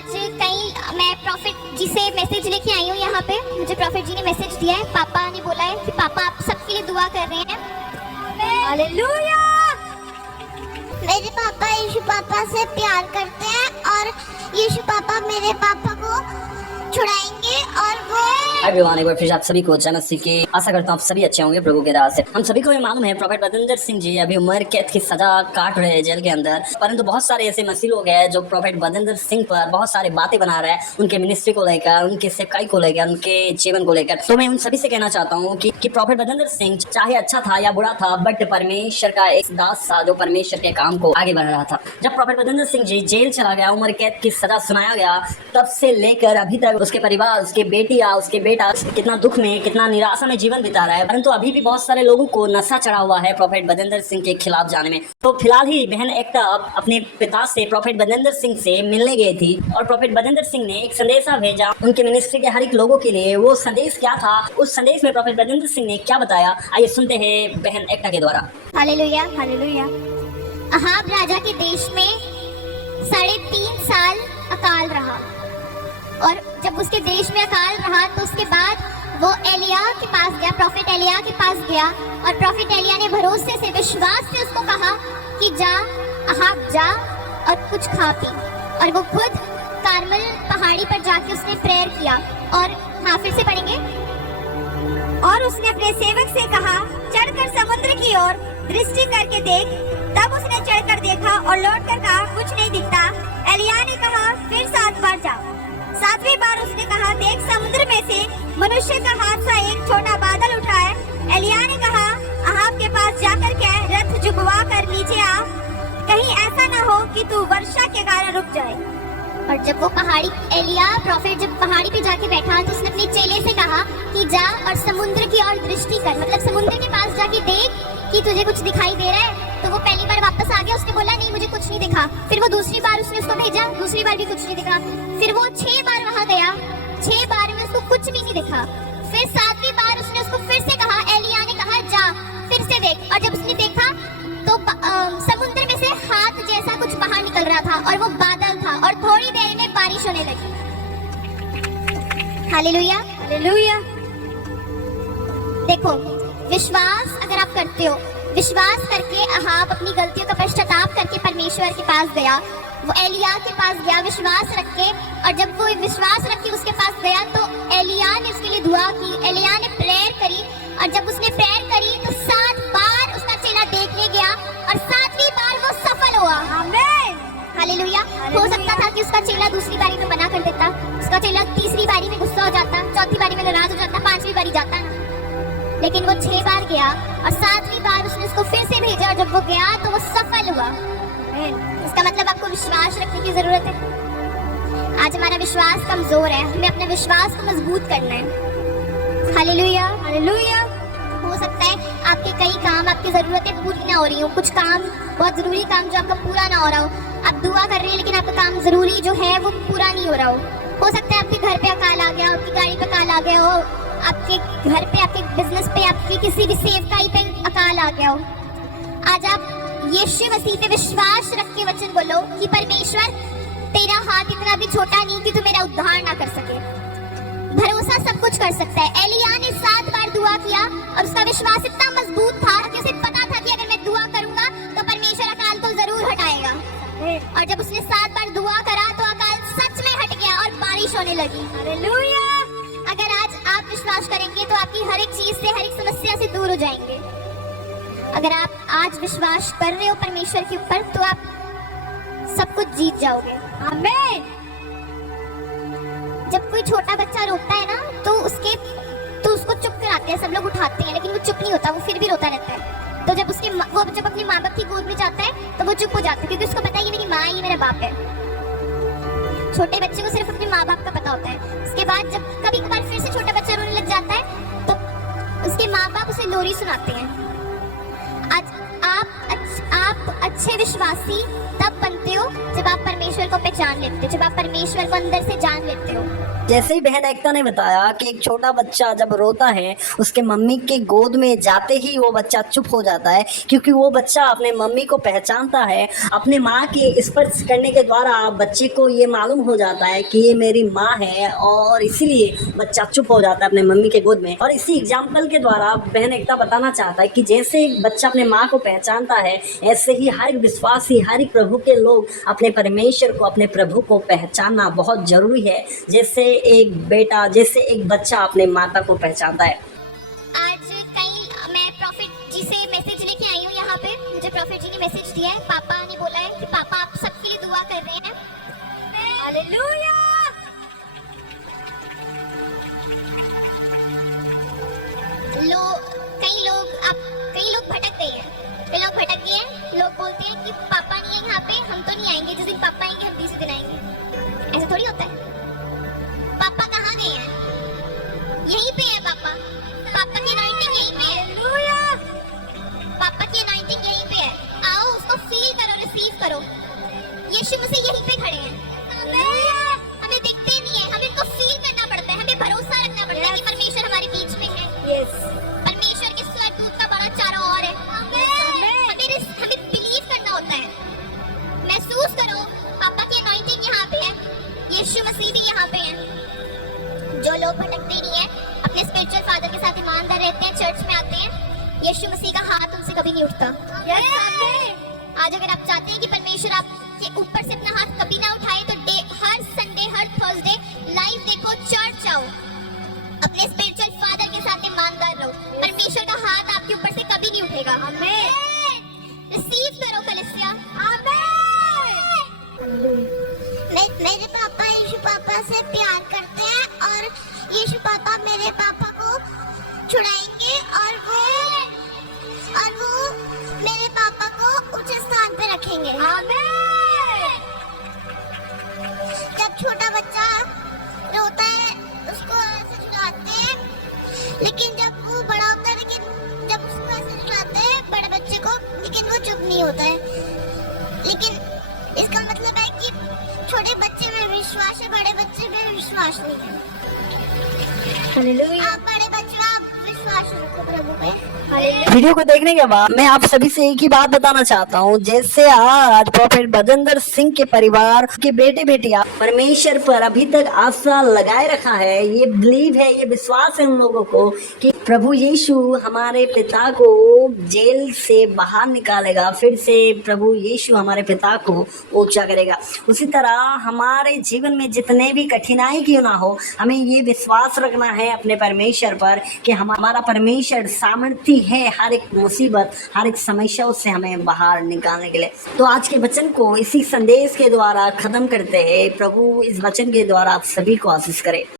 आज कहीं मैं प्रॉफिट जी से मैसेज लेके आई हूँ यहाँ पे। मुझे प्रॉफिट जी ने मैसेज दिया है, पापा ने बोला है कि पापा आप सबके लिए दुआ कर रहे हैं। हालेलुया। मेरे पापा यीशु पापा से प्यार करते हैं और यीशु पापा मेरे पापा को छुड़ाएंगे और वो एवरीवन, एक बार फिर आप सभी को जय मसीह की। आशा करता हूँ आप सभी अच्छे होंगे प्रभु के दास से। हम सभी को ये मालूम है प्रोफेट बदिंदर सिंह जी अभी उम्र कैद की सजा काट रहे हैं जेल के अंदर, परंतु बहुत सारे ऐसे मसीह लोग हैं जो प्रोफेट बदिंदर सिंह पर बहुत सारे बातें बना रहे हैं, उनके मिनिस्ट्री को लेकर, उनके सेवकाई को लेकर, उनके जीवन को लेकर। तो मैं उन सभी से कहना चाहता हूँ कि प्रोफेट बदिंदर सिंह चाहे अच्छा था या बुरा था, बट परमेश्वर का एक दास था जो परमेश्वर के काम को आगे बढ़ रहा था। जब प्रोफेट बदिंदर सिंह जी जेल चला गया, उम्र कैद की सजा सुनाया गया, तब से लेकर अभी तक उसके परिवार, उसके बेटिया, उसके बेटा कितना दुख में, कितना निराशा में जीवन बिता रहा है। परंतु अभी भी बहुत सारे लोगों को नशा चढ़ा हुआ है प्रोफेट बदिंदर सिंह के खिलाफ जाने में। तो फिलहाल ही बहन एकता अपने पिता से प्रोफेट बदिंदर सिंह से मिलने गई थी और प्रोफेट बदिंदर सिंह ने एक संदेशा भेजा उनके मिनिस्ट्री के हर एक लोगों के लिए। वो संदेश क्या था, उस संदेश में प्रोफेट बदिंदर सिंह ने क्या बताया, आइए सुनते हैं बहन एकता के द्वारा। Hallelujah, hallelujah. अहाब राजा के देश में 3.5 साल अकाल रहा और जब उसके देश में अकाल रहा तो उसके बाद वो एलिया के पास गया, प्रॉफिट एलिया के पास गया और प्रॉफिट एलिया ने भरोसे से, विश्वास से उसको कहा कि जा, अहाब जा और कुछ खा पी। और वो खुद कार्मल पहाड़ी पर जाके उसने प्रेयर किया। और हाँ, फिर से पढ़ेंगे। और उसने अपने सेवक से कहा, चढ़कर समुद्र की ओर दृष्टि करके देख। तब उसने चढ़कर देखा और लौटकर कहा, कुछ नहीं दिखता। एलिया ने कहा, फिर 7 बार जा। 7वीं बार उसने कहा, देख समुद्र में से मनुष्य का हाथ सा एक छोटा बादल उठा है। एलिया ने कहा, अहाब के पास जाकर कह, रथ झुकवा कर नीचे आ, कहीं ऐसा न हो कि तू वर्षा के कारण रुक जाए। और जब वो पहाड़ी, एलिया प्रॉफिट जब पहाड़ी पे जाके बैठा तो उसने अपने चेले से कहा कि जा और समुद्र की ओर दृष्टि कर, मतलब समुद्र के पास जाके देख कि तुझे कुछ दिखाई दे रहा है। तो वो पहली बार वापस आ गया, उसने बोला नहीं मुझे कुछ नहीं दिखा। फिर वो दूसरी बार उसने उसको भेजा, दूसरी बार भी कुछ नहीं दिखा। फिर वो 6 बार वहां गया, 6 बार में उसको कुछ भी नहीं दिखा। फिर 7वीं बार उसने उसको फिर से कहा, एलिया ने कहा जा फिर से देख। और जब उसने देखा तो समुद्र में से हाथ जैसा कुछ बाहर निकल रहा था और वो बादल था और थोड़ी देर में बारिश होने लगी। Hallelujah, hallelujah. देखो, विश्वास अगर आप करते हो, विश्वास करके अहाब अपनी गलतियों का पश्चाताप करके परमेश्वर के पास गया, वो एलिया के पास गया विश्वास रख के। और जब वो विश्वास रख के उसके पास गया तो एलिया ने उसके लिए दुआ की, एलिया ने प्रेयर करी। और जब उसने प्रेयर करी तो 7 बार उसका चेला देखने गया और 7वीं बार वो सफल हुआ। आमीन, हालेलुया। हो सकता था कि उसका चेला दूसरी बारी में मना कर देता, उसका चेला तीसरी बारी में गुस्सा हो जाता, चौथी बारी में नाराज हो जाता, 5वीं बारी जाता ना, लेकिन वो 6 बार गया और 7वीं बार उसने उसको फिर से भेजा और जब वो गया तो वो सफल हुआ। इसका मतलब आपको विश्वास रखने की जरूरत है। आज हमारा विश्वास कमजोर है, हमें अपने विश्वास को मजबूत करना है। Hallelujah, hallelujah. हो सकता है आपके कई काम, आपकी जरूरतें पूरी ना हो रही हो, कुछ काम, बहुत जरूरी काम जो आपका पूरा ना हो रहा हो। आप दुआ कर रहे हैं लेकिन आपका काम जरूरी जो है वो पूरा नहीं हो रहा हो सकता है आपके घर पे अकाल आ गया, आपकी गाड़ी पे अकाल आ गया हो, आपके घर पे, आपके बिजनेस पे, आपकी किसी भी सेवकाई पे अकाल आ गया हो। आज आप यीशु मसीह पे विश्वास रख के वचन बोलो कि परमेश्वर तेरा हाथ इतना भी छोटा नहीं कि तू मेरा उद्धार ना कर सके। भरोसा सब कुछ कर सकता है। एलिया ने 7 बार दुआ किया और उसका विश्वास इतना मजबूत था कि उसे पता था कि अगर मैं दुआ करूंगा तो परमेश्वर अकाल को जरूर हटाएगा। और जब उसने 7 बार दुआ करा तो अकाल सच में हट गया और बारिश होने लगी। हालेलुया। अगर आज आप विश्वास करेंगे तो आपकी हर एक चीज से, हर एक समस्या से दूर हो जाएंगे। अगर आप आज विश्वास कर रहे हो परमेश्वर के ऊपर तो आप सब कुछ जीत जाओगे। आमीन। जब कोई छोटा बच्चा रोता है ना तो उसको चुप कराते हैं, सब लोग उठाते हैं, लेकिन वो चुप नहीं होता, वो फिर भी रोता रहता है। तो जब वो जब अपनी माँ बाप की गोद में जाता है तो वो चुप हो जाता है क्योंकि उसको पता है ये मेरी माँ, ये मेरा बाप है। छोटे बच्चे को सिर्फ अपने माँ बाप का पता होता है। उसके बाद जब कभी कभार फिर से छोटा बच्चा रोने लग जाता है तो उसके माँ बाप उसे लोरी सुनाते हैं। आज आप अच्छे विश्वासी तब बनते हो जब आप परमेश्वर को पहचान लेते हो, जब आप परमेश्वर को अंदर से जान लेते हो। जैसे ही बहन एकता ने बताया कि एक छोटा बच्चा जब रोता है उसके मम्मी के गोद में जाते ही वो बच्चा चुप हो जाता है, क्योंकि वो बच्चा अपने मम्मी को पहचानता है। अपने माँ के स्पर्श करने के द्वारा बच्चे को ये मालूम हो जाता है कि ये मेरी माँ है, और इसीलिए बच्चा चुप हो जाता है अपने मम्मी के गोद में। और इसी एग्जाम्पल के द्वारा बहन एकता बताना चाहता है कि जैसे एक बच्चा अपने माँ को पहचानता है, ऐसे ही हर एक विश्वासी, हर एक प्रभु के लोग अपने परमेश्वर को, अपने प्रभु को पहचानना बहुत जरूरी है, जैसे एक बेटा, जैसे एक बच्चा अपने माता को पहचानता है। आज मैं प्रॉफिट जी से मैसेज लेके आई हूँ यहाँ पे। मुझे प्रॉफिट जी ने मैसेज दिया है, पापा ने बोला है कि पापा आप सबके लिए दुआ कर रहे हैं। हालेलुया। कई लोग भटक गए हैं, लोग बोलते हैं कि पापा नहीं है यहाँ पे, हम तो नहीं आएंगे, जिस दिन पापा आएंगे हम दूसरे दिन आएंगे। ऐसा थोड़ी होता है। पापा कहाँ गए हैं? यहीं पे है पापा की अनॉइंटिंग यहीं पे है। पापा की अनॉइंटिंग यहीं पे है। आओ उसको फील करो, रिसीव करो। यीशु मसीह यहीं पे खड़े हैं। हमें दिखते नहीं है, हमें इनको फील करना पड़ता है, हमें भरोसा रखना पड़ता है कि परमेश्वर हमारे बीच में है। परमेश्वर के स्वर्गदूत का बड़ा चारों ओर है। हमें बिलीव करना होता है। महसूस करो, पापा की अनॉइंटिंग यहाँ पे है, यीशु मसीह भी यहाँ पे है। जो लोग भटकते नहीं है, अपने स्पिरिचुअल फादर के साथ ईमानदार रहते हैं, चर्च में आते हैं, यीशु मसीह का हाथ उनसे कभी नहीं उठता। आज अगर आप चाहते हैं कि परमेश्वर आपके ऊपर से अपना हाथ कभी ना उठाए, तो हर संडे, हर थर्सडे लाइव देखो, चर्च आओ, अपने स्पिरिचुअल फादर के साथ ईमानदार रहो। परमेश्वर का हाथ आपके ऊपर से कभी नहीं उठेगा। रिसीव करो कलीसिया। मेरे पापा यीशु पापा से प्यार करते हैं और यीशु पापा मेरे पापा को छुड़ाएंगे और वो मेरे पापा को ऊंचे स्थान पे रखेंगे। जब छोटा बच्चा रोता है उसको ऐसे छुड़ाते हैं, लेकिन जब वो बड़ा होता है, लेकिन जब उसको ऐसे छुड़ाते हैं बड़े बच्चे को, लेकिन वो चुप नहीं होता है। लेकिन इसका मतलब है कि छोटे बच्चे में विश्वास है, बड़े बच्चे में विश्वास नहीं है। आप बड़े बच्चे आप विश्वास रखो प्रभु पे। वीडियो को देखने के बाद मैं आप सभी से एक ही बात बताना चाहता हूँ, जैसे आज प्रॉफेट बजेंद्र सिंह के परिवार के बेटे बेटियां परमेश्वर पर अभी तक आशा लगाए रखा है, ये बिलीव है, ये विश्वास है उन लोगों को कि प्रभु यीशु हमारे पिता को जेल से बाहर निकालेगा, फिर से प्रभु यीशु हमारे पिता को ऊंचा करेगा। उसी तरह हमारे जीवन में जितने भी कठिनाई क्यों ना हो, हमें ये विश्वास रखना है अपने परमेश्वर पर कि हमारा परमेश्वर सामर्थ्य है हर एक मुसीबत, हर एक समस्या से हमें बाहर निकालने के लिए। तो आज के वचन को इसी संदेश के द्वारा खत्म करते हैं। प्रभु इस वचन के द्वारा आप सभी को आशीष करे।